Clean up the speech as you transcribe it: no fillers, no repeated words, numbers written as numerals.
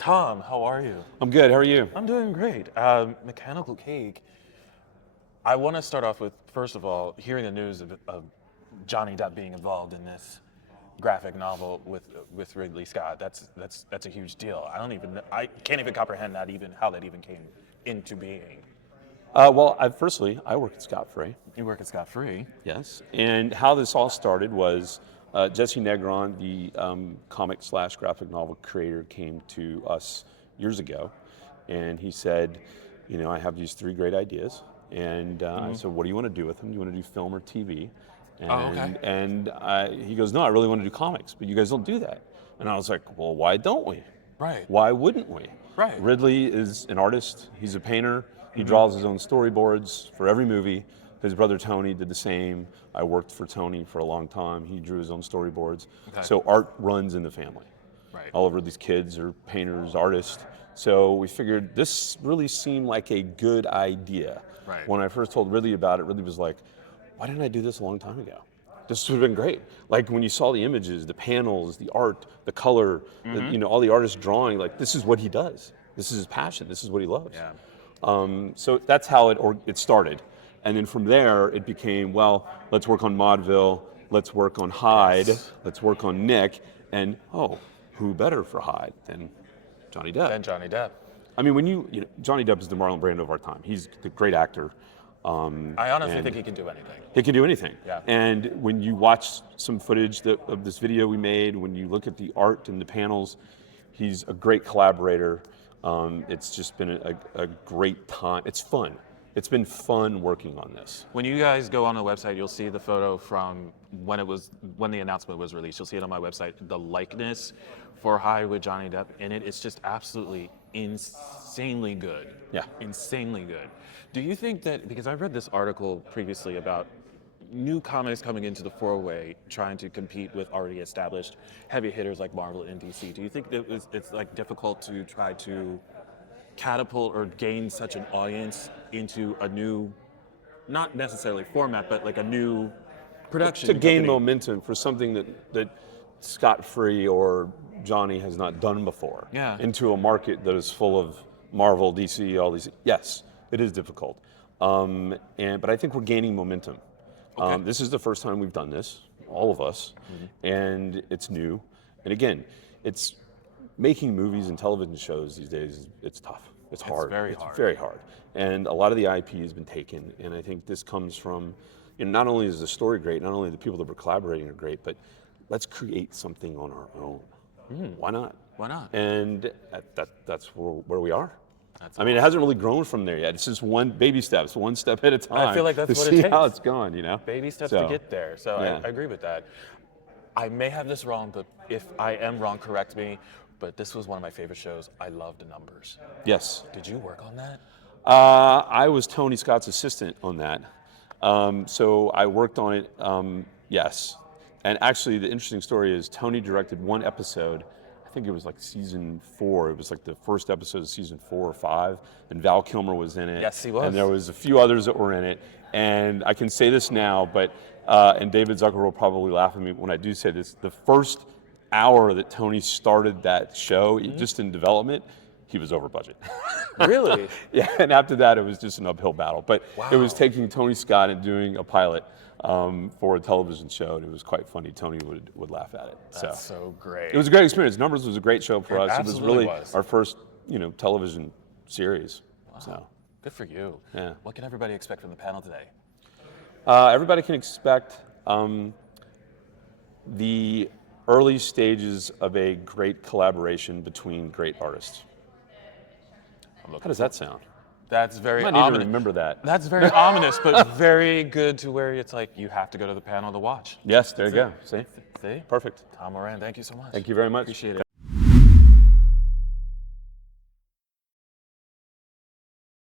Tom, how are you? I'm good. How are you? I'm doing great. Mechanical Cake. I want to start off with, first of all, hearing the news of Johnny Depp being involved in this graphic novel with Ridley Scott. That's a huge deal. I can't even comprehend how that even came into being. Well, firstly, I work at Scott Free. You work at Scott Free. Yes. And how this all started was Jesse Negron, the comic/graphic novel creator, came to us years ago, and he said, I have these 3 great ideas, and I said, what do you want to do with them? Do you want to do film or TV? And he goes, no, I really want to do comics, but you guys don't do that. And I was like, well, why don't we? Right. Why wouldn't we? Right. Ridley is an artist. He's a painter. He draws his own storyboards for every movie. His brother Tony did the same. I worked for Tony for a long time. He drew his own storyboards. Okay. So art runs in the family. Right. All of these kids are painters, artists. So we figured this really seemed like a good idea. Right. When I first told Ridley about it, Ridley was like, why didn't I do this a long time ago? This would have been great. Like when you saw the images, the panels, the art, the color, all the artists drawing, like this is what he does. This is his passion. This is what he loves. Yeah. So that's how it started. And then from there, it became, well, let's work on Maudeville, let's work on Hyde, let's work on Nick, and who better for Hyde than Johnny Depp? I mean, Johnny Depp is the Marlon Brando of our time. He's a great actor. I honestly think he can do anything. He can do anything. Yeah. And when you watch some footage of this video we made, when you look at the art and the panels, he's a great collaborator. It's just been a great time. It's fun. It's been fun working on this. When you guys go on the website, you'll see the photo from when the announcement was released. You'll see it on my website. The likeness for Hyde with Johnny Depp in it, it's just absolutely insanely good. Yeah. Insanely good. Do you think that, because I read this article previously about new comics coming into the four-way trying to compete with already established heavy hitters like Marvel and DC, do you think that it's like difficult to try to catapult or gain such an audience into a new, not necessarily format, but like a new production to gain company? momentum for something that Scott Free or Johnny has not done before, into a market that is full of Marvel, DC, all these? Yes, it is difficult, but I think we're gaining momentum. Okay. This is the first time we've done this, all of us, and it's new. And again, it's making movies and television shows these days. It's tough. It's hard. It's very hard. And a lot of the IP has been taken. And I think this comes from, not only is the story great, not only the people that we're collaborating are great, but let's create something on our own. Why not? Why not? And that's where we are. It hasn't really grown from there yet. It's just baby steps, one step at a time. I feel like that's what it takes. See how it's going, Baby steps to get there. So yeah. I agree with that. I may have this wrong, but if I am wrong, correct me. But this was one of my favorite shows. I loved Numb3rs. Yes. Did you work on that? I was Tony Scott's assistant on that. So I worked on it, yes. And actually, the interesting story is Tony directed one episode. I think it was like season 4. It was like the first episode of season 4 or 5. And Val Kilmer was in it. Yes, he was. And there was a few others that were in it. And I can say this now, but, and David Zucker will probably laugh at me when I do say this, the first hour that Tony started that show, just in development, he was over budget. Really? Yeah, and after that, it was just an uphill battle. But it was taking Tony Scott and doing a pilot for a television show, and it was quite funny. Tony would laugh at it. That's so great. It was a great experience. Numb3rs was a great show for us. It was really was. Our first, television series. Wow. So good for you. Yeah. What can everybody expect from the panel today? Everybody can expect the early stages of a great collaboration between great artists. How does that sound? That's very ominous. I might need to remember that. That's very ominous, but very good to where it's like you have to go to the panel to watch. Yes, there you go. See? See? Perfect. Tom Moran, thank you so much. Thank you very much. Appreciate it.